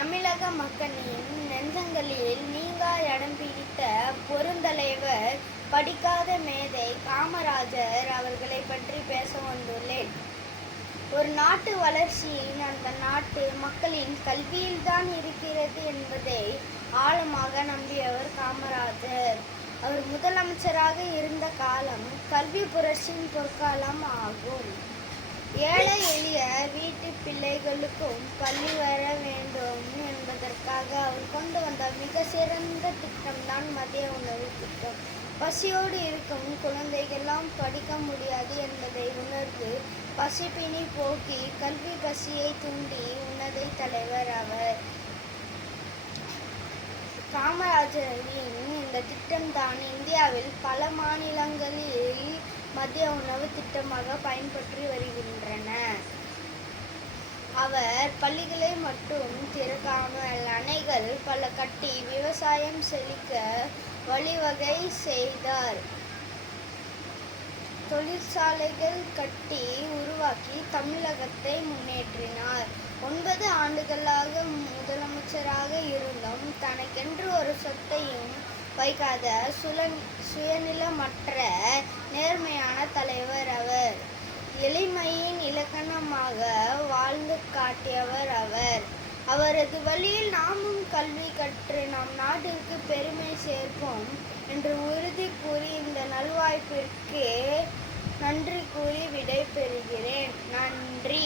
தமிழக மக்களின் நெஞ்சங்களில் நீங்கா இடம் பிடித்த பெருந்தலைவர், படிக்காத மேதை காமராஜர் அவர்களை பற்றி பேச வந்துள்ளேன். ஒரு நாட்டு வளர்ச்சியின் அந்த நாட்டு மக்களின் கல்வியில்தான் இருக்கிறது என்பதை ஆழமாக நம்பியவர் காமராஜர். அவர் முதலமைச்சராக இருந்த காலம் கல்வி புரட்சியின் பொற்காலம் ஆகும். ஏழை எளிய வீட்டு பிள்ளைகளுக்கும் பள்ளி வர வேண்டும் என்பதற்காக அவர் கொண்டு வந்த மிக சிறந்த திட்டம்தான் மதிய உணவு திட்டம். பசியோடு இருக்கும் குழந்தைகள்லாம் படிக்க முடியாது என்பதை உணர்ந்து பசிப்பினி போக்கி கல்வி பசியை தூண்டி உன்னத தலைவர் அவர். காமராஜரின் இந்த திட்டம்தான் இந்தியாவில் பல மாநிலங்களில் மதிய உணவு திட்டமாக பயன்பற்றி வருகின்றன. அவர் பள்ளிகளை மட்டும் திறக்காமல் அணைகள் பல கட்டி விவசாயம் செழிக்க வழிவகை செய்தார். தொழிற்சாலைகள் கட்டி உருவாக்கி தமிழகத்தை முன்னேற்றினார். 9 ஆண்டுகளாக முதலமைச்சராக இருந்தும் தனக்கென்று ஒரு சொத்தையும் வைக்காத சுயநலமற்ற நேர்மையான தலைவர் அவர். எளிமையின் இலக்கணமாக வாழ்ந்து காட்டியவர் அவர். அவரது வழியில் நாமும் கல்வி கற்று நம் நாட்டிற்கு பெருமை சேர்ப்போம் என்று உறுதி கூறி இந்த நல்வாய்ப்பிற்கு நன்றி கூறி விடை பெறுகிறேன். நன்றி.